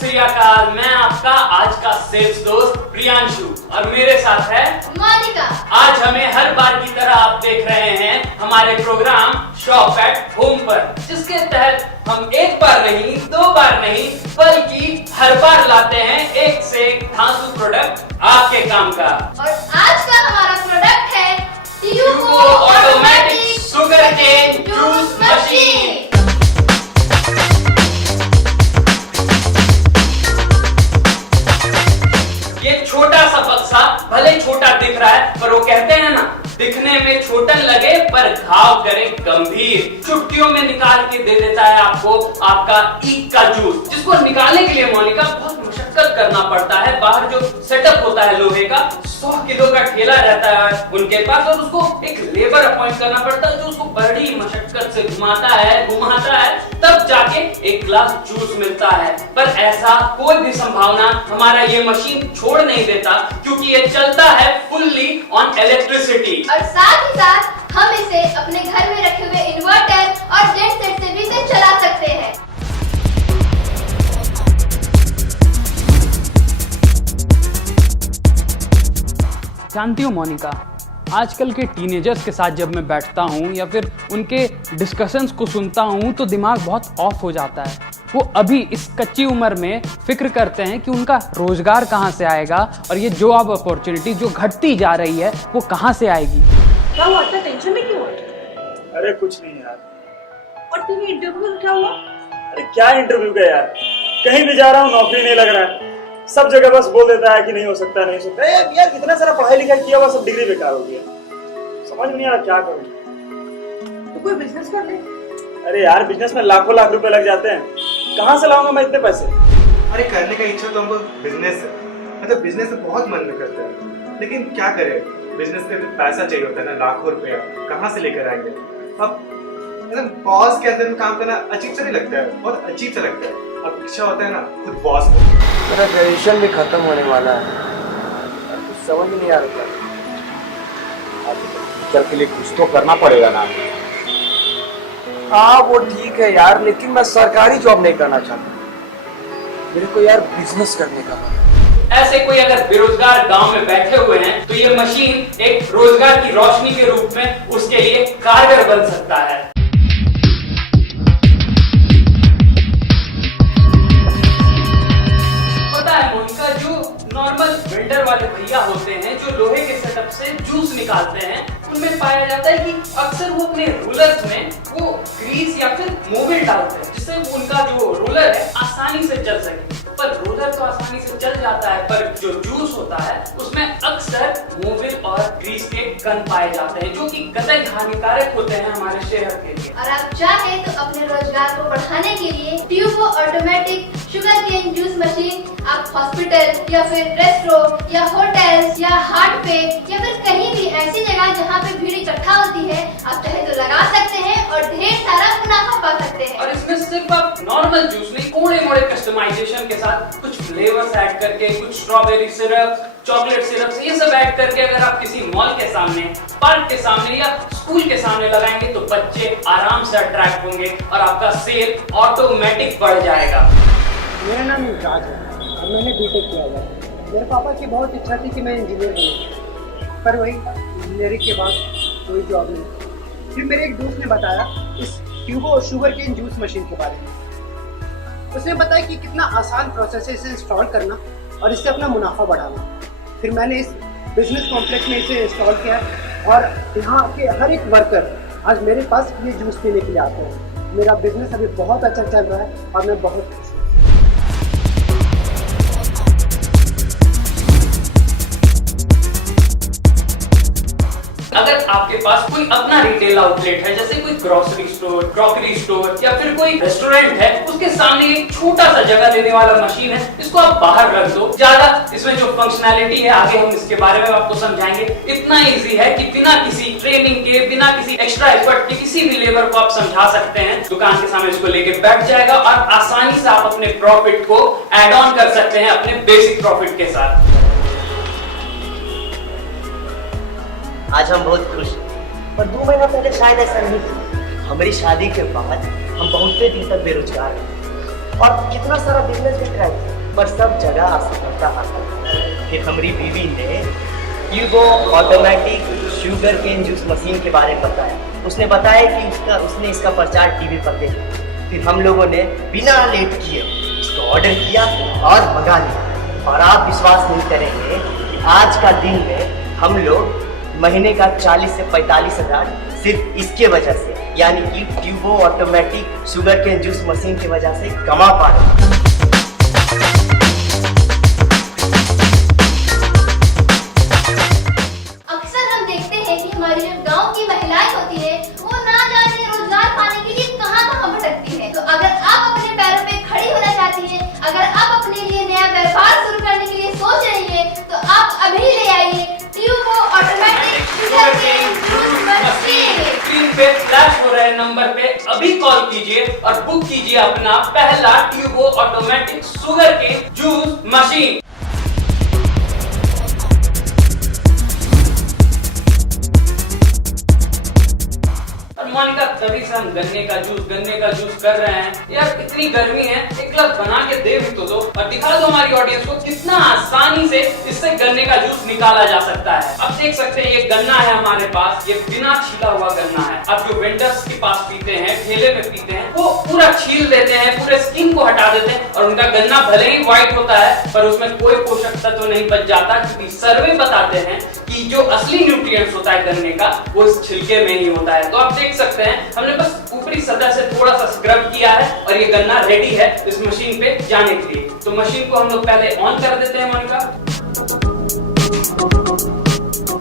श्री अकाल। मैं आपका आज का सेल्स दोस्त प्रियांशु और मेरे साथ है मोनिका। आज हमें हर बार की तरह आप देख रहे हैं हमारे प्रोग्राम शॉप एट होम पर, जिसके तहत हम एक बार नहीं, दो बार नहीं, बल्कि हर बार लाते हैं एक से एक धांसू प्रोडक्ट आपके काम का। और आज का हमारा प्रोडक्ट है Tubo automatic sugar cane juice machine. ये छोटा सा बक्सा भले छोटा दिख रहा है, पर वो कहते हैं ना, दिखने में छोटन लगे पर घाव करे गंभीर। चुटकियों में निकाल के दे देता है आपको आपका ईक का जूस, जिसको निकालने के लिए मोनिका बहुत मशक्कत करना पड़ता है। बाहर जो सेटअप होता है लोहे का, 100 किलो का ठेला रहता है उनके पास, और उसको एक लेबर अपॉइंट करना पड़ता है जो उसको बड़ी मशक्कत से घुमाता है, तब जाके एक गिलास जूस मिलता है। पर ऐसा कोई भी संभावना हमारा ये मशीन छोड़ नहीं देता, क्योंकि ये चलता है फुल्ली ऑन इलेक्ट्रिसिटी। और साथ ही साथ हम इसे अपने घर में रखे हुए इन्वर्टर और जेट सेट से भी इसे चला सकते हैं। जानती हूँ मोनिका, आजकल के टीनेजर्स के साथ जब मैं बैठता हूँ या फिर उनके डिस्कशंस को सुनता हूँ तो दिमाग बहुत ऑफ हो जाता है। वो अभी इस कच्ची उम्र में फिक्र करते हैं कि उनका रोजगार कहाँ से आएगा और ये जॉब अपॉर्चुनिटी जो घटती जा रही है वो कहाँ से आएगी। क्या हुआ? इतना टेंशन में क्यों है? अरे कुछ नहीं यार। और तेरे इंटरव्यू का क्या हुआ? अरे क्या इंटरव्यू का यार, कहीं भी जा रहा हूँ नौकरी नहीं लग रहा है। सब जगह बस बोल देता है कि नहीं हो सकता, नहीं हो सकता। यार इतना सारा पढ़ाई लिखाई किया हुआ, सब डिग्री बेकार हो गया। समझ नहीं आ रहा क्या करूँ। तो कोई बिजनेस कर ले। अरे यार बिजनेस में लाखों लाख रुपए लग जाते हैं, कहाँ से लाऊंगा मैं इतने पैसे। अरे करने का इच्छा तो हमको बिजनेस है, मतलब बिजनेस से बहुत मन में करते हैं, लेकिन क्या करें, बिजनेस में पैसा चाहिए होता है ना, लाखों रुपया कहाँ से लेकर आएंगे। अब मतलब बॉस के अंदर काम करना अजीब सा नहीं लगता है, बहुत अजीब सा लगता है। अब इच्छा होता है ना खुद बॉस को। मेरा ग्रेजुएशन भी खत्म होने वाला है, कुछ समझ नहीं आ रहा। टीचर के लिए कुछ तो करना पड़ेगा ना। हाँ वो ठीक है यार, लेकिन मैं सरकारी जॉब नहीं करना चाहता, मेरे को यार बिजनेस करने का मन है। ऐसे कोई अगर बेरोजगार गांव में बैठे हुए हैं तो ये मशीन एक रोजगार की रोशनी के रूप में उसके लिए कारगर बन सकता है। पता है मोनिका, जो नॉर्मल बिल्डर वाले भैया होते हैं जो लोहे के सेटअप से जूस निकालते हैं, उनमें पाया जाता है कि अक्सर वो अपने रूलर्स में वो ग्रीस या फिर मोबिल डालते हैं, जिससे उनका जो रोलर है आसानी से चल सके। पर रोलर तो आसानी से चल जाता है, पर जो जूस होता है उसमें अक्सर मोबिल और ग्रीस के कण पाए जाते हैं, जो कि कतई हानिकारक होते हैं हमारे सेहत के लिए। और आप चाहे तो अपने रोजगार को बढ़ाने के लिए Tubo automatic sugar cane juice machine आप हॉस्पिटल या फिर रेस्टोरेंट या होटल्स या हाट पे या फिर कहीं भी ऐसी जगह जहाँ पे भीड़ इकट्ठा होती है, आप चाहे तो लगा सकते हैं और ढेर सारा मुनाफा पा सकते हैं। और इसमें सिर्फ आप नॉर्मल जूस नहीं, कोड़े मोड़े कस्टमाइजेशन के साथ कुछ फ्लेवर्स ऐड करके, कुछ स्ट्रॉबेरी सिरप, चॉकलेट सिरप, ये सब ऐड करके अगर आप किसी मॉल के सामने, पार्क के सामने या स्कूल के सामने लगाएंगे तो बच्चे आराम से अट्रैक्ट होंगे और आपका सेल ऑटोमेटिक बढ़ जाएगा। मेरा नाम राज है और मैंने बीटेक किया हुआ है। मेरे पापा की बहुत इच्छा थी कि मैं इंजीनियर बनूं, पर वही इंजीनियरिंग के बाद कोई जॉब नहीं। फिर मेरे एक दोस्त ने बताया इस Tubo sugar cane juice machine के बारे में। उसने बताया कि कितना आसान प्रोसेस है इसे इंस्टॉल करना और इससे अपना मुनाफा बढ़ाना। फिर मैंने इस बिजनेस कॉम्प्लेक्स में इसे इंस्टॉल किया और यहाँ के हर एक वर्कर आज मेरे पास ये जूस पीने के लिए आते हैं। मेरा बिजनेस अभी बहुत अच्छा चल रहा है और मैं बहुत खुश हूँ। अगर आपके पास कोई अपना रिटेल आउटलेट है, जैसे कोई ग्रोसरी स्टोर, क्रॉकरी स्टोर या फिर कोई रेस्टोरेंट है, उसके सामने एक छोटा सा जगह देने वाला मशीन है, इसको आप बाहर रख दो। ज्यादा इसमें जो फंक्शनैलिटी है आगे हम इसके बारे में आपको समझाएंगे। इतना इजी है कि बिना किसी ट्रेनिंग के, बिना किसी एक्स्ट्रा एफर्ट के किसी भी लेबर को आप समझा सकते हैं। दुकान के सामने इसको लेके बैठ जाएगा और आसानी से आप अपने प्रॉफिट को एड ऑन कर सकते हैं अपने बेसिक प्रॉफिट के साथ। आज हम बहुत खुश हैं, पर 2 महीना पहले शायद ऐसा नहीं था। हमारी शादी के बाद हम बहुत दिन तक बेरोजगार हैं और कितना सारा बिजनेस भी ट्राई किया, पर सब जगह असफलता हासिल की। फिर हमारी बीवी ने Tubo automatic sugar cane juice machine के बारे में बताया। उसने बताया कि उसने इसका प्रचार टीवी पर देखा। फिर हम लोगों ने बिना लेट किए इसको ऑर्डर किया और मंगा लिया। और आप विश्वास नहीं करेंगे कि आज का दिन में हम लोग महीने का 40 से 45 हज़ार सिर्फ इसके वजह से, यानी कि Tubo automatic sugar cane juice machine की वजह से कमा पा रहे हैं। अक्सर हम देखते हैं कि हमारी जो गांव की महिलाएं होती है वो ना जाने रोजगार पाने के लिए कहां भटकती है। तो अगर आप अपने पैरों पे खड़ी होना चाहती हैं, अगर आप अपने लिए नया व्यापार शुरू करने के लिए सोच रही हैं, तो आप अभी ले आइए Tubo automatic sugar cane juice machine. Screen पे फ्लैश हो रहे नंबर पे अभी कॉल कीजिए और बुक कीजिए अपना पहला Tubo automatic sugar cane juice machine. Monika, तभी से हम गन्ने का जूस कर रहे हैं। यार इतनी गर्मी है, एक गिलास बना के दे भी तो दो और दिखा दो हमारी ऑडियंस को कितना आसानी से इससे गन्ने का जूस निकाला जा सकता है। अब देख सकते हैं ये गन्ना है हमारे पास, ये बिना छीला हुआ गन्ना है। अब जो वेंडर्स के पास पीते हैं, ठेले में पीते हैं, वो पूरा छील देते हैं, पूरे स्किन को हटा देते हैं और उनका गन्ना भले ही व्हाइट होता है पर उसमें कोई पोषक तत्व नहीं बच जाता, क्योंकि सर्वे बताते हैं कि जो असली न्यूट्रिएंट्स होता है गन्ने का वो इस छिलके में ही होता है। तो आप देख सकते हैं हमने बस ऊपरी सतह से थोड़ा सा स्क्रब किया है और ये गन्ना रेडी है इस मशीन पे जाने के लिए। तो मशीन को हम लोग पहले ऑन कर देते हैं मोनिका।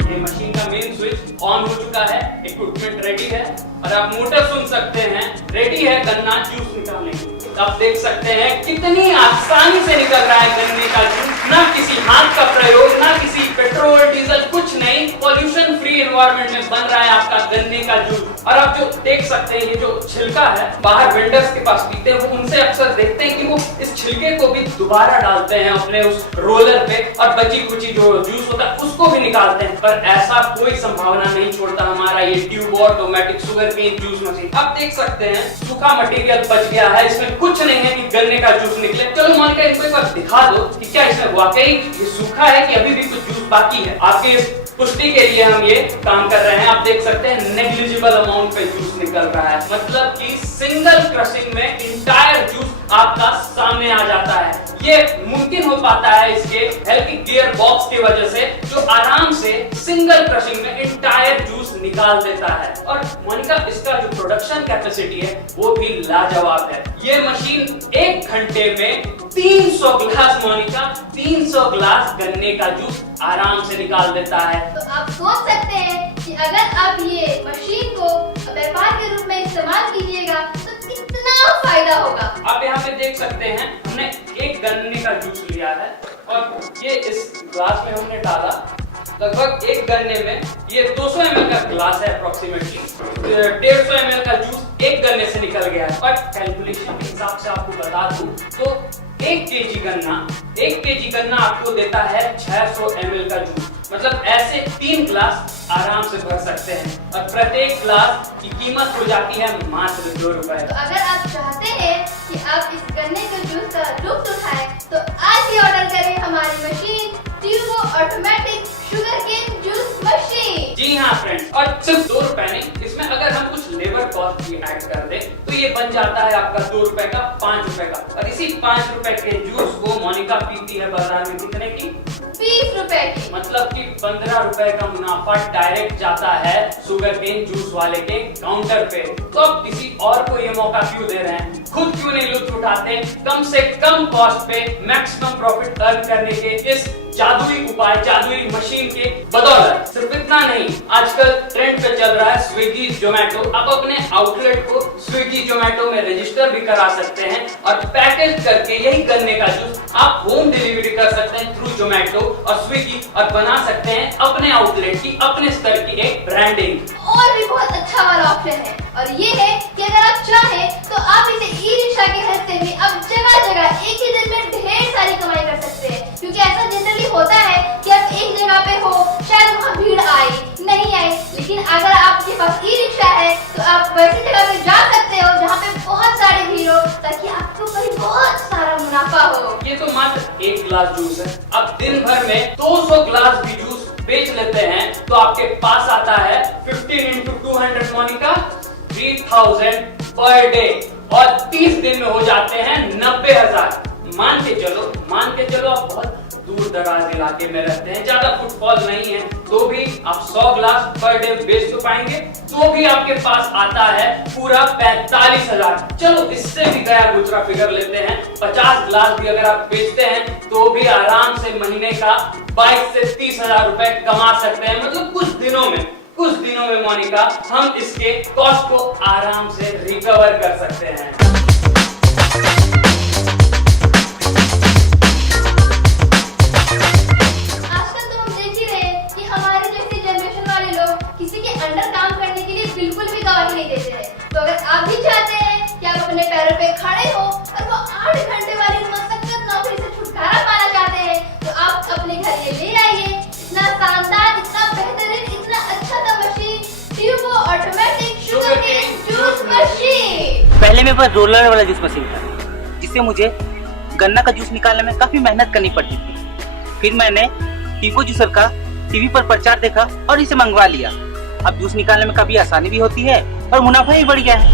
ये मशीन का मेन स्विच ऑन हो चुका है, इक्विपमेंट रेडी है और आप मोटर सुन सकते हैं, रेडी है गन्ना जूस निकालने के लिए। आप देख सकते हैं कितनी आसानी से निकल रहा है गन्ने का जूस, ना किसी हाथ का प्रयोग, ना किसी पेट्रोल डीजल, कुछ नहीं, पॉल्यूशन फ्री एनवायरनमेंट में बन रहा है आपका गन्ने का जूस। और आप जो देख सकते हैं ये जो छिलका है, बाहर वेंडर्स के पास पीते हैं, वो उनसे अक्सर देखते हैं कि वो इस छिलके को भी दोबारा डालते हैं अपने उस रोलर पे और बची कुची जो जूस होता है उसको भी निकालते हैं। पर ऐसा कोई संभावना नहीं छोड़ता हमारा ये Tubo automatic sugar cane juice machine. आप देख सकते हैं सूखा मटेरियल बच गया है, इसमें कुछ नहीं है कि गन्ने का जूस निकले। चलो मोनिका इनको एक बार दिखा दो कि क्या इसमें वाकई ये सूखा है कि अभी भी कुछ जूस बाकी है। आपके इस पुष्टि के लिए हम ये काम कर रहे हैं। आप देख सकते हैं नेग्लिजिबल अमाउंट पे जूस निकल रहा है, मतलब कि सिंगल क्रशिंग में इंटायर जूस आपका सामने आ जाता है। ये मुमकिन हो पाता है इसके हेल्थी गियर बॉक्स की वजह से, जो आराम से सिंगल क्रशिंग में इंटायर जूस निकाल देता है। और मोनिका इसका जो प्रोडक्शन कैपेसिटी है वो भी लाजवाब है। ये मशीन 1 घंटे में 300 गिलास मोनिका 300 गिलास गन्ने का जूस आराम से निकाल देता है। तो आप सोच सकते हैं कि अगर आप ये मशीन को व्यापार के रूप में इस्तेमाल कीजिएगा तो कितना फायदा होगा। आप यहाँ पे देख सकते हैं हमने एक गन्ने का जूस लिया है और ये इस ग्लास में हमने डाला। लगभग एक गन्ने में ये 200 ml का ग्लास है, अप्रोक्सीमेटली 150 ml का जूस एक गन्ने से निकल गया है। और कैलकुलेशन के हिसाब से आपको बता दूं तो 1 केजी गन्ना आपको देता है 600 ml का जूस, मतलब ऐसे 3 गिलास आराम से भर सकते हैं और प्रत्येक गिलास की कीमत हो जाती है मात्र 2 रुपए। तो अगर आप चाहते हैं कि आप इस गन्ने के जूस का लुत्फ उठाएं तो आज ही ऑर्डर करें हमारी machine turbo automatic sugar cane juice machine. जी हाँ फ्रेंड्स, और सिर्फ 2 रुपए नहीं, इसमें अगर हम कुछ लेबर कॉस्ट भी ऐड कर दें तो ये बन जाता है आपका 2 रुपए का 5 रुपए का। और इसी 5 रुपए के जूस को मोनिका पीती है बाजार में कितने की? 20 रुपए की। मतलब कि 15 रुपए का मुनाफा डायरेक्ट जाता है शुगर केन जूस वाले के काउंटर पे। तो अब किसी और को ये मौका क्यों दे रहे हैं? खुद क्यों नहीं लुत्फ उठाते कम से कम कॉस्ट पे मैक्सिमम प्रॉफिट अर्न करने के इस जादुई उपाय, जादुई मशीन के बदौलत। सिर्फ इतना नहीं, आजकल ट्रेंड पे चल रहा है स्विगी जोमेटो। आप अपने आउटलेट को स्विगी जोमेटो में रजिस्टर भी करा सकते हैं और पैकेज करके यही गन्ने का जूस आप होम डिलीवरी कर सकते हैं थ्रू जोमेटो और स्विगी और बना सकते हैं अपने आउटलेट की, अपने स्तर की एक ब्रांडिंग। और भी बहुत अच्छा वाला ऑप्शन है और ये है कि अगर आप चाहें तो आप इसे ई-रिक्शा के हफ्ते में अब जगह-जगह एक ही दिन में ढेर सारी कमाई कर सकते हैं। क्योंकि ऐसा जनरली होता है कि आप एक जगह पे हो, शायद वहाँ भीड़ आए नहीं आए, लेकिन अगर आपके पास ई-रिक्शा है तो आप वैसी जगह पे जा सकते हो जहाँ पे बहुत सारी भीड़ हो, ताकि आपको कहीं बहुत सारा मुनाफा हो। ये तो मात्र गिलास जूस है। अब दिन भर में 200 गिलास भी जूस बेच लेते हैं तो आपके पास आता है 15 into 200 मोनिका 3000 पर डे, और 30 दिन में हो जाते हैं 90,000। मान के चलो आप बहुत दूर दराज इलाके में रहते हैं, ज्यादा फुटफॉल नहीं है, तो भी आप 100 गिलास पर डे बेच तो पाएंगे, तो भी आपके पास आता है पूरा 45,000। चलो इससे भी गया गुजरा फिगर लेते हैं, 50 गिलास भी अगर आप बेचते हैं तो भी आराम से महीने का 22 से 30,000 रुपए कमा सकते हैं। मतलब कुछ दिनों में मोनिका हम इसके कॉस्ट को आराम से रिकवर कर सकते हैं। आजकल तो हम देख ही रहे हैं कि हमारे जैसे जनरेशन वाले लोग किसी के अंडर काम करने के लिए बिल्कुल भी गवाही नहीं देते हैं। तो अगर आप भी चाहते हैं कि आप अपने पैरों पे खड़े हो और वो 8 घंटे वाली मशक्कत नौकरी से छुटकारा पाना चाहते हैं, तो आप अपने घर ये ले आइए इतना शानदार, इतना बेहतरीन, इतना अच्छा सा machine, turbo automatic sugarcane juice machine. पहले मेरे पास रोलर वाला जूस मशीन था, जिससे मुझे गन्ना का जूस निकालने में काफी मेहनत करनी पड़ती थी। फिर मैंने टीबो जूसर का टीवी पर प्रचार देखा और इसे मंगवा लिया। अब जूस निकालने में काफी आसानी भी होती है और मुनाफा भी बढ़ गया है।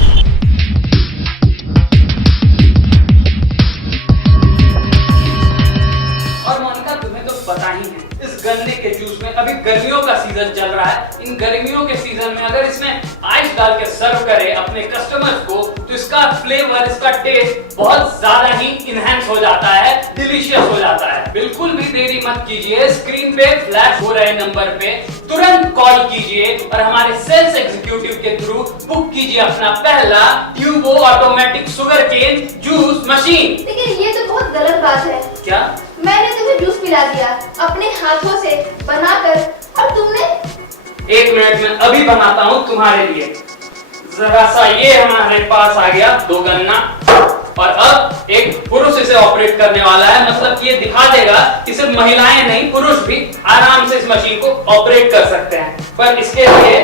और मोनिका तुम्हें तो पता ही है, इस गन्ने के जूस में अभी गर्मियों का सीजन चल रहा है। इन गर्मियों के सीजन में अगर इसमें आइस डाल के सर्व करे अपने कस्टमर्स को, तो इसका फ्लेवर, इसका टेस्ट बहुत ज्यादा ही इनहेंस हो जाता है, डिलीशियस हो जाता है। बिल्कुल भी देरी मत कीजिए, स्क्रीन पे फ्लैश हो रहे नंबर पे तुरंत कॉल कीजिए और हमारे सेल्स एग्जीक्यूटिव के थ्रू बुक कीजिए अपना पहला Tubo automatic sugarcane juice machine. लेकिन ये तो बहुत गलत बात है। क्या? मैंने तुम्हें जूस पिला दिया अपने हाथों से बनाकर, और तुमने 1 मिनट में अभी बनाता हूँ तुम्हारे लिए। जरा सा ये हमारे पास आ गया 2 गन्ना, और अब एक पुरुष इसे ऑपरेट करने वाला है। मतलब ये दिखा देगा कि सिर्फ महिलाएं नहीं, पुरुष भी आराम से इस मशीन को ऑपरेट कर सकते हैं। पर इसके लिए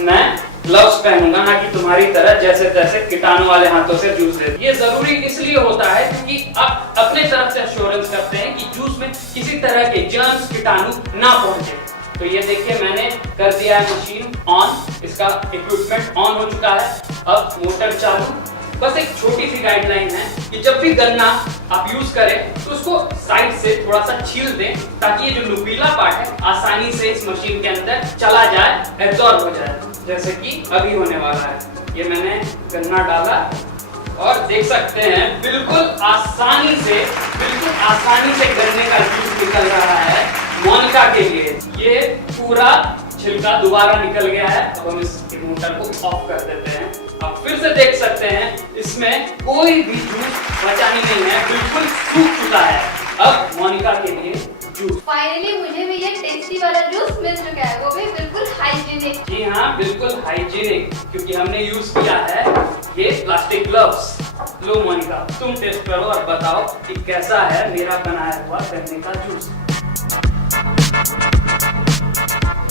मैं ग्लव्स पहनूंगा, ना कि तुम्हारी तरह जैसे तैसे कीटाणु वाले हाथों से जूस दे। ये जरूरी इसलिए होता है क्योंकि आप अपने तरफ से एश्योरेंस करते हैं कि जूस में किसी तरह के जर्म्स, कीटाणु ना पहुंचे। तो ये देखिए मैंने कर दिया है मशीन ऑन, इसका इक्विपमेंट ऑन हो चुका है। अब मोटर चालू। बस एक छोटी सी गाइडलाइन है कि जब भी गन्ना आप यूज करें तो उसको साइड से थोड़ा सा छील दें, ताकि ये जो नुकीला पार्ट है आसानी से इस मशीन के अंदर चला जाए, एब्जॉर्ब हो जाए, जैसे कि अभी होने वाला है। ये मैंने गन्ना डाला और देख सकते हैं बिल्कुल आसानी से गन्ने का जूस निकल रहा है मोनिका के लिए। ये पूरा छिलका दोबारा निकल गया है। अब हम इस मोटर को ऑफ कर देते हैं। आप फिर से देख सकते हैं इसमें कोई भी जूस बचा ही नहीं है, बिल्कुल सूख चुका है। अब मोनिका के लिए जूस। फाइनली मुझे भी ये टेस्टी वाला जूस मिल चुका है, वो भी बिल्कुल हाइजीनिक। जी हाँ, बिल्कुल हाइजीनिक, क्योंकि हमने यूज किया है ये प्लास्टिक ग्लव्स। लो मोनिका, तुम टेस्ट करो और बताओ कि कैसा है मेरा बनाया हुआ गन्ने का जूस।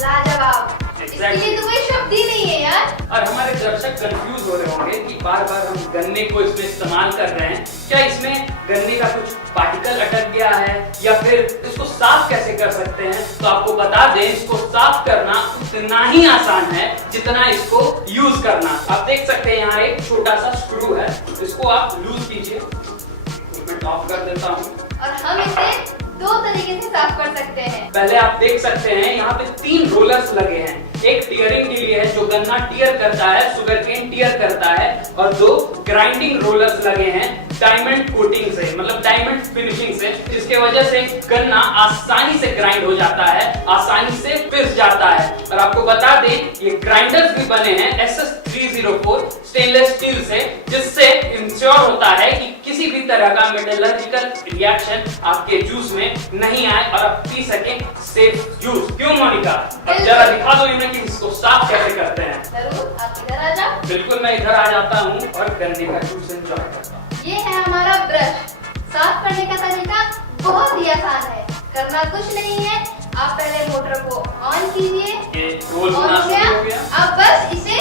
लाजवाब। इसके लिए तो कोई शब्द ही नहीं है यार। और हमारे दर्शक कंफ्यूज हो रहे होंगे कि बार बार हम गन्ने को इसमें इस्तेमाल कर रहे हैं, क्या इसमें गन्ने का कुछ पार्टिकल अटक गया है, या फिर इसको साफ कैसे कर सकते हैं? तो आपको बता दें, इसको साफ करना उतना ही आसान है जितना इसको यूज करना। आप देख सकते हैं यहाँ एक छोटा सा स्क्रू है, इसको आप लूज कीजिए। मैं ऑफ कर देता हूँ। और हम इसे 2 तरीके से साफ कर सकते हैं। पहले आप देख सकते हैं यहाँ पे 3 रोलर्स लगे हैं। एक टियरिंग के लिए है, जो गन्ना टियर करता है, शुगरकेन टियर करता है, और 2 ग्राइंडिंग रोलर्स लगे हैं डायमंड कोटिंग से, मतलब डायमंड फिनिशिंग से, जिसके वजह से गन्ना आसानी से ग्राइंड हो जाता है, आसानी से पिस जाता है। और आपको बता दें ये ग्राइंडर्स भी बने हैं SS304 स्टेनलेस स्टील से, जिससे इंश्योर होता है कि किसी भी तरह का मेटलर्जिकल रिएक्शन आपके जूस में नहीं आए और आप पी सके सेफ जूस। क्यों मोनिका? अब जरा दिखा दो इन्हें कि इसको साफ कैसे करते हैं। जरूर, आप इधर आ जाओ। बिल्कुल, मैं इधर आ जाता हूँ और गन्ने का जूस एंजॉय करता हूँ। ये है हमारा ब्रश। साफ करने का तरीका बहुत ही आसान है, करना कुछ नहीं है। आप पहले मोटर को ऑन कीजिए, ये रोल ऑन होना हो शुरू हो गया। गया। अब बस इसे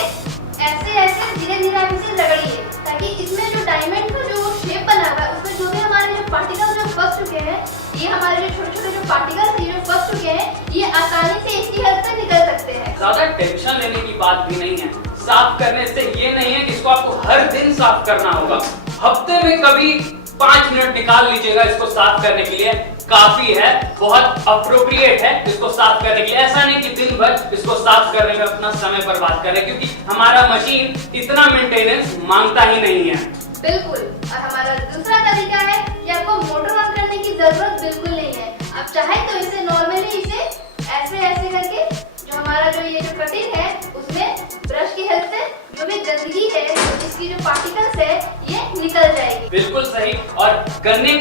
ऐसे धीरे आप इसे रगड़िए, ताकि इसमें जो डायमंड का जो शेप बना हुआ है, उसमें जो भी हमारे जो पार्टिकल जो फंस चुके हैं, ये हमारे जो छोटे छोटे जो पार्टिकल्स जो फंस चुके हैं, ये आसानी से इसकी हेल्प से निकल सकते हैं। ज्यादा टेंशन लेने की बात भी नहीं है। साफ करने से ये नहीं है कि इसको आपको हर दिन साफ करना होगा, हफ्ते में कभी 5 मिनट निकाल लीजिएगा इसको साफ करने के लिए, काफी है, बहुत अप्रोप्रिएट है इसको साफ करने के लिए। ऐसा नहीं कि दिन भर इसको साफ करने में अपना समय बर्बाद करें, क्योंकि हमारा मशीन इतना मेंटेनेंस मांगता ही नहीं है। बिल्कुल। और हमारा दूसरा तरीका है कि आपको मोटर ऑन करने की जरूरत बिल्कुल नहीं है। आप चाहे तो इसे नॉर्मली इसे ऐसे करके जो हमारा जो ये जो कटिंग है उसमें ब्रश की हेल्प से जो भी गंदगी है, इसकी जो पार्टिकल्स है, ये निकल जाएगी। बिल्कुल सही। और गन्ने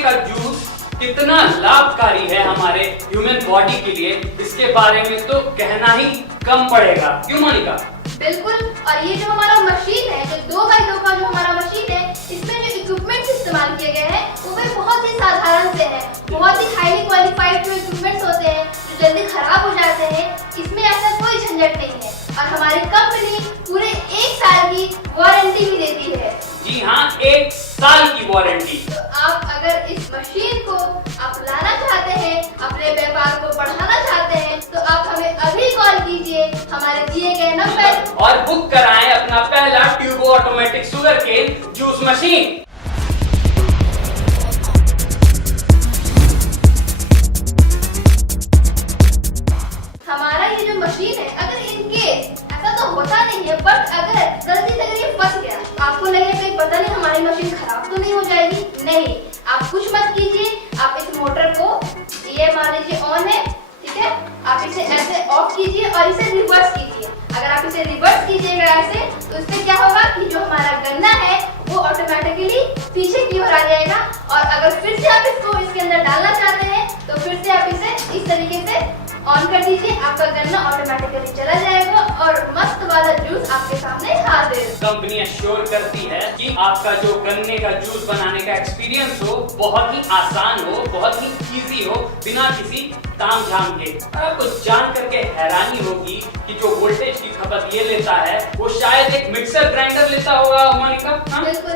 का जूस कितना लाभकारी है हमारे ह्यूमन बॉडी के लिए, इसके बारे में तो कहना ही कम पड़ेगा, क्यों मोनिका? बिल्कुल। और ये जो हमारा मशीन है, जो 2x2 का जो हमारा मशीन है, इसमें जो इक्विपमेंट्स इस्तेमाल किए गए हैं वो भी बहुत ही साधारण से हैं, बहुत ही हाईली क्वालिफाइड जो इक्विपमेंट्स होते हैं जो जल्दी खराब हो जाते हैं, इसमें ऐसा कोई झंझट नहीं है। और हमारी कंपनी पूरे 1 साल की वारंटी भी देती है। जी हाँ, 1 साल की वारंटी। तो आप अगर इस मशीन को आप लाना चाहते हैं, अपने व्यापार को बढ़ाना चाहते हैं, तो आप हमें अभी कॉल कीजिए हमारे दिए गए नंबर और बुक कराएं अपना पहला Tubo automatic sugar cane juice machine. हमारा ये जो मशीन है, अगर इनकेस ऐसा तो होता नहीं है, बट अगर गलती से अगर ये फंस गया, आपको लगे कि पता नहीं हमारी मशीन खराब तो नहीं हो जाएगी, नहीं, आप कुछ मत कीजिए। आप इस मोटर को, ये मान लीजिए ऑन है, ठीक है, आप इसे ऐसे ऑफ कीजिए और इसे रिवर्स कीजिए। अगर आप इसे रिवर्स कीजिएगा ऐसे, तो इससे क्या होगा कि जो हमारा गन्ना है वो ऑटोमेटिकली पीछे की ओर आ जाएगा। और अगर फिर से आप इसको इसके अंदर डालना चाहते हैं, तो फिर से आप इसे इस तरीके से ऑन कर दीजिए, आपका गन्ना ऑटोमेटिकली चला जाएगा और मस्त वाला जूस आपके सामने हाजिर। कंपनी एश्योर करती है कि आपका जो गन्ने का जूस बनाने का एक्सपीरियंस हो बहुत ही आसान हो, बहुत ही इजी हो, बिना किसी ताम झाम के। और आपको जान करके हैरानी होगी कि जो वोल्टेज की खपत ये लेता है वो शायद एक मिक्सर ग्राइंडर लेता होगा मोनिका।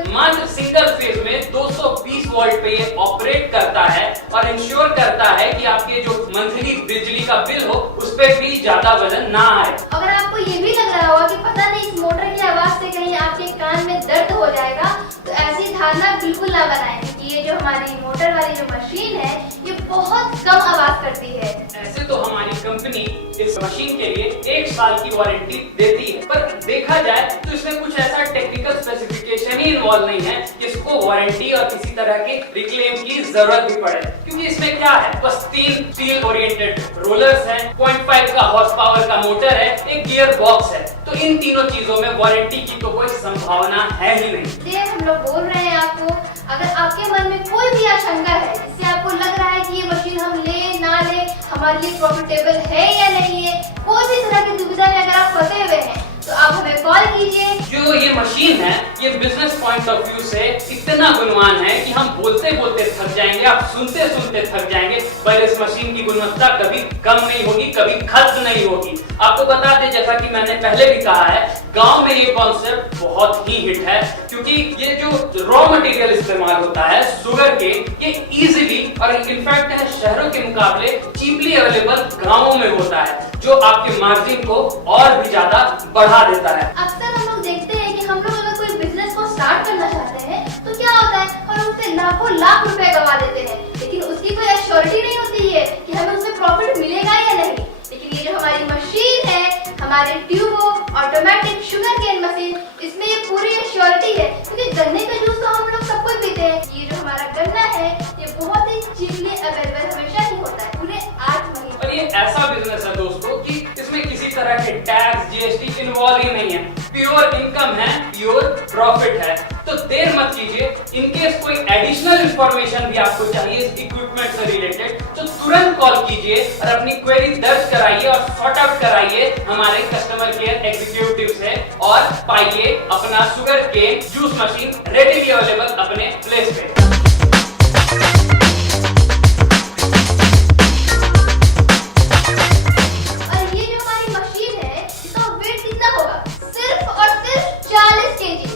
मात्र सिंगल फेज में 220 वोल्ट पे ये ऑपरेट करता है और इंश्योर करता है कि आपके जो मंथली बिजली का बिल हो उस पे भी ज्यादा वजन ना आए। अगर आपको ये भी लग रहा होगा कि पता नहीं इस मोटर की आवाज से कहीं आपके कान में दर्द हो जाएगा, तो ऐसी धारणा बिल्कुल ना बनाएं कि ये जो हमारी मोटर वाली जो मशीन है ये बहुत कम आवाज करती है। ऐसे तो हमारी कंपनी इस मशीन के लिए 1 साल की वारंटी देती है, पर देखा जाए तो इसमें कुछ ऐसा टेक्निकल स्पेसिफिकेशन ही इन्वॉल्व नहीं है जिसको वारंटी और किसी तरह के रिक्लेम की जरूरत भी पड़े। क्योंकि इसमें क्या है, बस 3 स्टील ओरिएंटेड रोलर्स हैं, 0.5 का हॉर्स पावर का मोटर है, एक गियर बॉक्स है। तो इन तीनों चीजों में वारंटी की तो कोई संभावना है ही नहीं। इसलिए हम लोग बोल रहे हैं आपको, अगर आपके मन में कोई भी आशंका है जिससे आपको लग रहा है कि ये मशीन हम ले ना ले, हमारे लिए प्रॉफिटेबल है या नहीं है, कोई भी तरह की दुविधा में अगर आप फंसे हुए हैं, तो आप हमें कॉल कीजिए। जो ये मशीन है ये बिजनेस पॉइंट ऑफ व्यू से इतना गुणवान है कि हम बोलते बोलते थक जाएंगे, आप सुनते सुनते थक जाएंगे, पर इस मशीन की गुणवत्ता कभी कम नहीं होगी, कभी खत्म नहीं होगी। आपको बता दें, जैसा कि मैंने पहले भी कहा है, गांव में ये कॉन्सेप्ट बहुत ही हिट है, क्योंकि ये जो रॉ मटेरियल इस्तेमाल होता है शुगर के, ये इजीली और इनफैक्ट शहरों के मुकाबले चीपली अवेलेबल गांवों में होता है, जो आपके मार्जिन को और भी ज्यादा बढ़ा देता है। अक्सर हम लोग देखते हैं कि हम लोग अगर कोई बिजनेस को स्टार्ट करना चाहते हैं तो क्या होता है, हम उससे लाखों लाख रुपए गवा देते हैं, लेकिन उसकी कोई एश्योरिटी नहीं होती है कि हमें उसमें प्रॉफिट मिलेगा या नहीं। लेकिन ये जो हमारी मशीन है, हमारे Tubo automatic sugar cane machine, इसमें ये पूरी एश्योरिटी है, क्योंकि गन्ने का जूस तो हम लोग सब कोई पीते हैं। ये जो हमारा गन्ना है ये बहुत ही चीपली अवेलेबल हमेशा ही होता है, पूरे 8 महीने। और ये ऐसा बिजनेस है दोस्तों कि इसमें किसी तरह के टैक्स जीएसटी इन्वॉल्व ही नहीं है, प्योर इनकम है, प्योर प्रॉफिट है। तो देर मत कीजिए, इनकेस कोई एडिशनल इंफॉर्मेशन भी आपको चाहिए इस इक्विपमेंट से रिलेटेड, तो तुरंत कॉल कीजिए और अपनी क्वेरी दर्ज कराइए और सॉर्ट आउट कराइए हमारे कस्टमर केयर एग्जीक्यूटिव से, और पाइए अपना sugar cane juice machine readily available अपने प्लेस पे।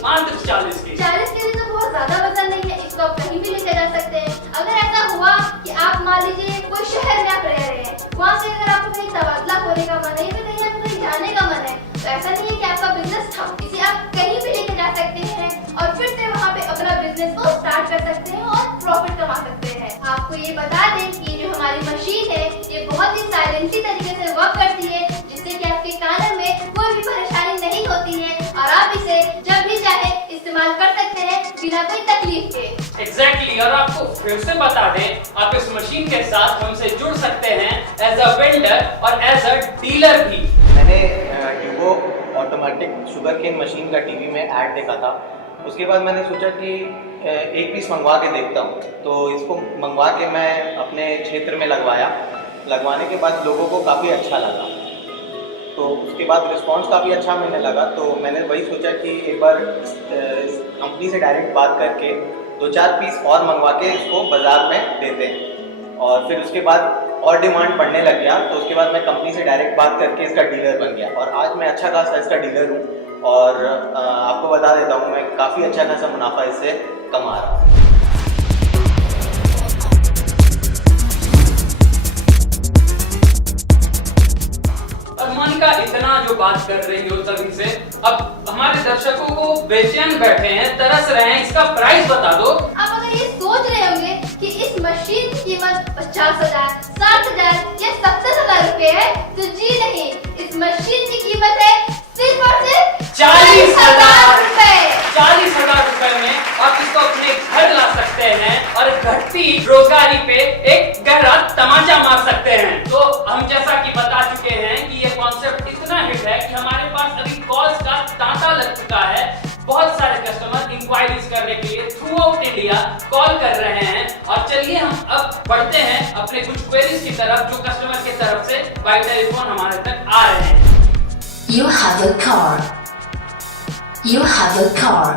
मात्र 40 केजी तो बहुत ज्यादा वजन नहीं है, इसको आप कहीं भी लेकर जा सकते हैं। करने का मन है या फिर कहीं आपको कहीं जाने का मन है, तो ऐसा नहीं है कि आपका बिजनेस ठप, इसे आप कहीं भी लेके जा सकते हैं और फिर से वहाँ पे अपना बिजनेस को स्टार्ट कर सकते हैं और प्रॉफिट कमा सकते हैं। आपको ये बता दें कि ये जो हमारी मशीन है ये बहुत ही साइलेंटली तरीके से वर्क करती है, जिससे कि आपके कानों में कोई भी परेशानी नहीं होती है और आप इसे जब भी चाहे इस्तेमाल कर सकते हैं बिना कोई तकलीफ के। एग्जैक्टली और आपको फिर से बता दें, आप इस मशीन के साथ हमसे जुड़ सकते हैं एज अ वेंडर और एज अ डीलर भी। मैंने Tubo automatic sugar cane machine का टीवी में ऐड देखा था। उसके बाद मैंने सोचा कि एक पीस मंगवा के देखता हूँ, तो इसको मंगवा के मैं अपने क्षेत्र में लगवाया। लगवाने के बाद लोगों को काफ़ी अच्छा लगा, तो उसके बाद रिस्पांस काफ़ी अच्छा मिलने लगा। तो मैंने वही सोचा कि एक बार कंपनी से डायरेक्ट बात करके 2-4 पीस और मंगवा के इसको बाज़ार में देते हैं। और फिर उसके बाद और डिमांड बढ़ने लग गया, तो उसके बाद मैं कंपनी से डायरेक्ट बात करके इसका डीलर बन गया और आज मैं अच्छा खासा इसका डीलर हूँ। और आपको बता देता हूँ, मैं काफ़ी अच्छा खासा मुनाफा इससे कमा रहा हूँ। मोनिका इतना जो बात कर रही हो तभी से, अब हमारे दर्शकों को बेचैन बैठे हैं, तरस रहे हैं, इसका प्राइस बता दो। आप अगर ये सोच रहे होंगे कि इस मशीन की कीमत 50,000, 60,000 या 70,000 रुपए है, तो जी नहीं, इस मशीन की कीमत है सिर्फ और सिर्फ 40,000 रुपए। 40,000 रुपए में आप इसको अपने घर ला सकते हैं और घटती रोजगारी पे एक गहरा तमाचा मार सकते हैं। तो हम जैसा कि बता चुके हैं कि ये कॉन्सेप्ट इतना हिट है कि हमारे पास अभी कॉल्स का तांता लग चुका है। बहुत सारे कस्टमर इंक्वायरीज करने के लिए थ्रू आउट इंडिया कॉल कर रहे हैं। और चलिए हम अब बढ़ते हैं अपने कुछ क्वेरीज की तरफ जो कस्टमर की तरफ से बाय टेलीफोन हमारे तक आ रहे हैं। You have a car. You have a car.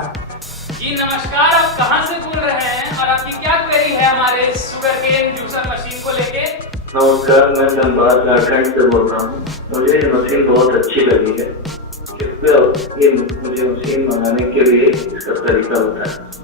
जी नमस्कार, आप कहां से बोल रहे हैं और आपकी क्या क्वेरी है हमारे शुगर केन जूसर मशीन को लेके? नमस्कार, मैं धनबाद झारखंड से बोल रहा हूँ। मुझे ये मशीन बहुत अच्छी लगी है। ये मुझे मशीन मंगाने के लिए इसका तरीका बताएं।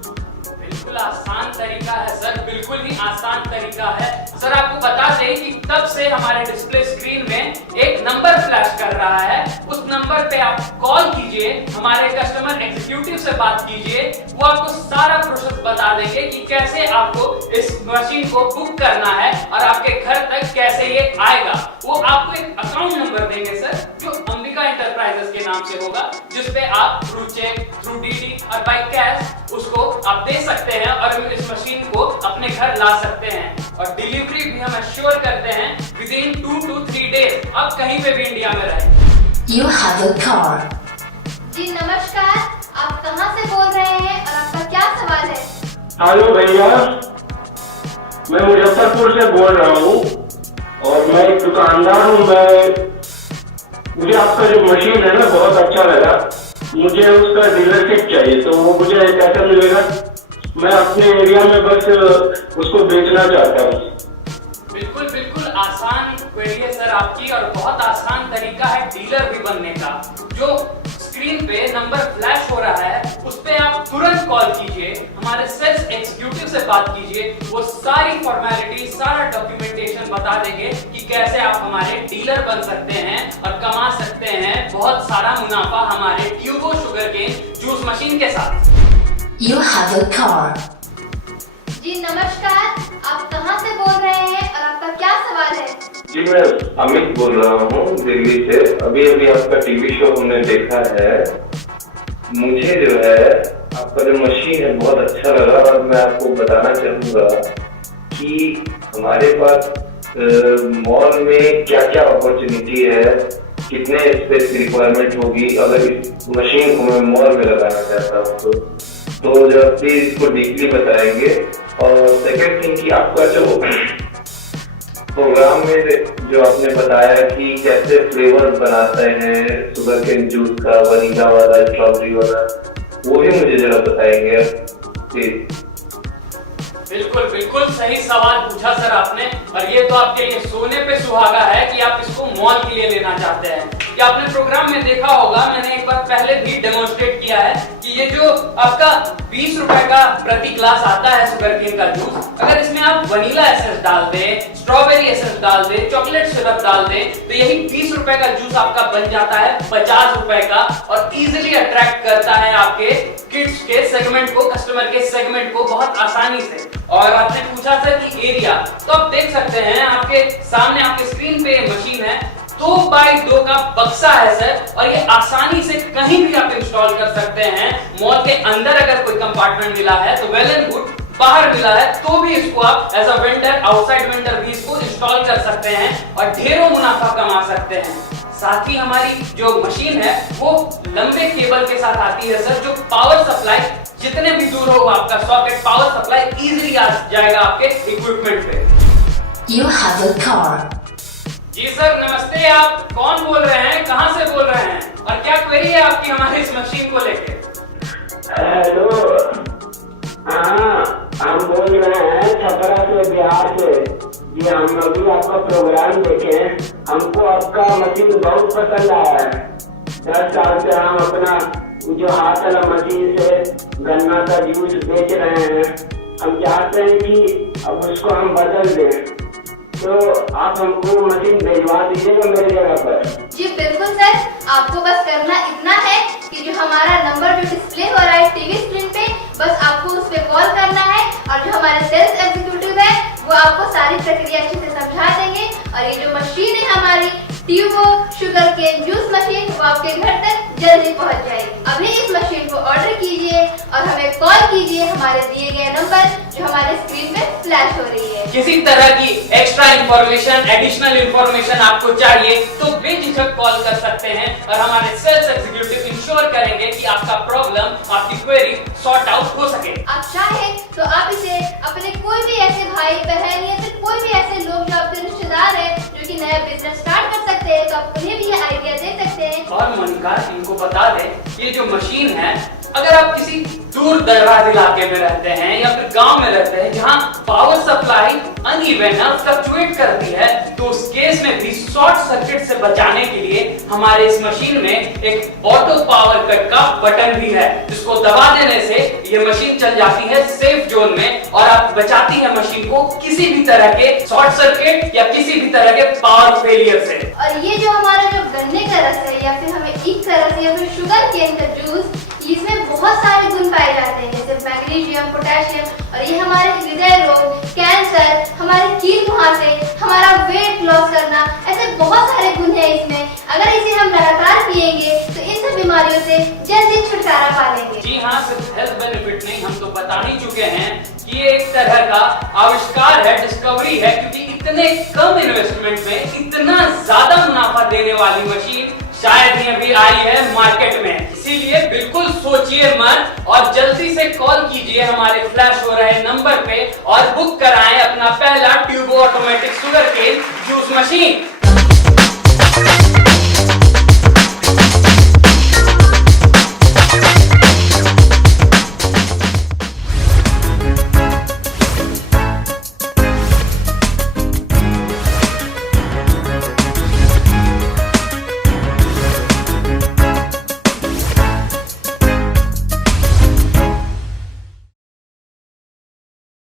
बिल्कुल आसान तरीका है सर, बिल्कुल ही आसान तरीका है सर। आपको बता दें कि तब से हमारे डिस्प्ले स्क्रीन में एक नंबर फ्लैश कर रहा है। उस नंबर पे आप कॉल कीजिए, हमारे कस्टमर एग्जीक्यूटिव से बात कीजिए, वो आपको सारा प्रोसेस बता देंगे कि कैसे आपको इस मशीन को बुक करना है और आपके घर तक कैसे ये आएगा। वो आपको एक अकाउंट नंबर देंगे सर, जो अंबिका एंटरप्राइजेस के नाम से होगा, जिसपे आप थ्रू चेक, थ्रू डीडी और बाय कैश उसको आप दे सकते हैं और इस मशीन को अपने घर ला सकते हैं। और डिलीवरी भी हम अश्योर करते हैं विद इन 2 to 3 डेज, आप कहीं पे भी इंडिया में रहें। You have a car. जी नमस्कार, आप कहां से बोल रहे हैं और आपका क्या सवाल है? हेलो भैया, मैं मुजफ्फरपुर से बोल रहा हूँ और मैं एक दुकानदार हूँ। मुझे आपका जो मशीन है ना बहुत अच्छा लगा। मुझे उसका डीलरशिप चाहिए, तो वो मुझे कैसे मिलेगा? मैं अपने एरिया में बस उसको बेचना चाहता हूँ। बिल्कुल बिल्कुल आसान क्वेरी है सर आपकी और बहुत आसान तरीका है डीलर भी बनने का। जो स्क्रीन पे नंबर फ्लैश हो रहा है उस पे आप तुरंत कॉल कीजिए, हमारे सेल्स एग्जीक्यूटिव से बात कीजिए, वो सारी फॉर्मेलिटी, सारा डॉक्यूमेंटेशन बता देंगे कि कैसे आप हमारे डीलर बन सकते हैं और कमा सकते हैं बहुत सारा मुनाफा हमारे Tubo sugar cane juice machine के साथ। You have a car. जी नमस्कार, आप कहां से बोल रहे हैं और आपका क्या सवाल है? जी मैं अमित बोल रहा हूँ दिल्ली से। अभी आपका टीवी शो हमने देखा है। मुझे जो है आपका जो मशीन है बहुत अच्छा लगा और मैं आपको बताना चाहूँगा कि हमारे पास मॉल में क्या क्या अपॉर्चुनिटी है, कितने स्पेस की रिक्वायरमेंट होगी अगर इस मशीन को मैं मॉल में लगाना चाहता हूँ तो जब प्लीज इसको डीपली बताएंगे। और सेकंड थिंग कि आपका जो प्रोग्राम में जो आपने बताया कि कैसे फ्लेवर बनाते हैं शुगर केन जूस का, वनीला वाला, स्ट्रॉबेरी वाला, वो भी मुझे जरा बताएंगे प्लीज। बिल्कुल बिल्कुल सही सवाल पूछा सर आपने, और ये तो आपके लिए सोने पे सुहागा है कि आप इसको मॉल के लिए लेना चाहते हैं। या आपने प्रोग्राम में देखा होगा, मैंने एक बार पहले भी डेमोन्स्ट्रेट किया है कि ये जो आपका 20 रुपए का प्रति ग्लास आता है शुगर केन का जूस, अगर इसमें आप वनीला एसेंस डाल दें, स्ट्रॉबेरी एसेंस डाल दें, चॉकलेट सिरप डाल दें, तो यही 20 रुपए का जूस आपका बन जाता है 50 रुपए का और इजीली अट्रैक्ट करता है आपके किड्स के सेगमेंट को, कस्टमर के सेगमेंट को बहुत आसानी से। और आपने पूछा सर कि एरिया, तो आप देख सकते हैं आपके सामने आपके स्क्रीन पे मशीन है, 2x2 का बक्सा है सर, और ये आसानी से कहीं भी आप इंस्टॉल कर सकते हैं। मॉल के अंदर अगर कोई कंपार्टमेंट मिला है तो वेल एंड गुड, बाहर मिला है तो भी इसको आप as a vendor, outside vendor भी इसको इंस्टॉल कर सकते हैं और ढेरों मुनाफा कमा सकते हैं। साथ ही हमारी जो मशीन है वो लंबे केबल के साथ आती है सर, जो पावर सप्लाई जितने भी दूर हो आपका सॉकेट पावर सप्लाई इजीली आ जाएगा आपके इक्विपमेंट पे। You have a car. जी सर नमस्ते, आप कौन बोल रहे हैं, कहां से बोल रहे हैं और क्या क्वेरी है आपकी हमारी इस मशीन को लेके? हेलो, हाँ हम बोल रहे हैं छपरा से, बिहार से। जी हम अभी आपका प्रोग्राम देखे, हमको आपका मशीन बहुत पसंद आया है। 10 साल से हम अपना जो हाथ वाला मशीन से गन्ना का जूस बेच रहे हैं, हम चाहते हैं कि अब उसको हम बदल दें, तो आप हमको मशीन भिजवा दीजिएगा मेरी जगह पर। जी बिल्कुल सर, आपको बस करना इतना है कि जो हमारा नंबर जो डिस्प्ले हो रहा है टीवी स्क्रीन पे, बस आपको उस पर कॉल करना है और जो हमारे सेल्स एग्जीक्यूटिव है वो आपको सारी प्रक्रिया अच्छे से समझा देंगे। और ये जो मशीन है हमारी Tubo sugar cane juice machine, वो आपके घर तक जल्दी पहुंच जाएगी। अभी इस मशीन को ऑर्डर कीजिए और हमें कॉल कीजिए हमारे दिए गए नंबर जो हमारे स्क्रीन पे फ्लैश हो रही है। किसी तरह की एक्स्ट्रा इंफॉर्मेशन, एडिशनल इंफॉर्मेशन आपको चाहिए तो बेझिझक कॉल कर सकते हैं और हमारे सेल्स एग्जीक्यूटिव इंश्योर करेंगे कि आपका प्रॉब्लम, आपकी क्वेरी सॉर्ट आउट हो सके। आप चाहे तो आप इसे अपने कोई भी ऐसे भाई बहन या फिर कोई भी ऐसे लोग जो आपके रिश्तेदार हैं जो कि नया बिजनेस स्टार्ट कर सकते हैं, तो आप उन्हें भी ये आइडिया दे सकते हैं। और मोनिका इनको बता दें, ये जो मशीन है, अगर आप किसी दूर दराज इलाके में रहते हैं या फिर गांव में रहते हैं जहां पावर सप्लाई अनइवन है, फ्लक्चुएट करती है, तो उस केस में भी शॉर्ट सर्किट से बचाने के लिए हमारे इस मशीन में एक ऑटो पावर कट का बटन भी है, जिसको दबा देने से ये मशीन चल जाती है सेफ जोन में और आप बचाती है मशीन को किसी भी तरह के शॉर्ट सर्किट या किसी भी तरह के पावर फेलियर से। और ये जो हमारा जो गन्ने का रस है या फिर हमें एक तरह से या फिर शुगर केन का जूस, इसमें बहुत सारे गुण पाए जाते हैं जैसे मैग्नीशियम, पोटेशियम, और ये हमारे हृदय रोग, कैंसर, हमारे कील मुहासे, हमारा वेट लॉस करना, ऐसे बहुत सारे गुण हैं इसमें। अगर इसे हम लगातार पिएंगे तो इन सब बीमारियों से जल्दी छुटकारा पा लेंगे। जी हाँ, सिर्फ हेल्थ बेनिफिट नहीं, हम तो बता ही चुके हैं कि ये एक तरह का आविष्कार है, डिस्कवरी है, क्योंकि इतने कम इन्वेस्टमेंट में इतना ज्यादा मुनाफा देने वाली मशीन शायद ही अभी आई है मार्केट में। इसीलिए बिल्कुल सोचिए मत और जल्दी से कॉल कीजिए हमारे फ्लैश हो रहे नंबर पे और बुक कराएं अपना पहला Tubo automatic sugar cane juice machine.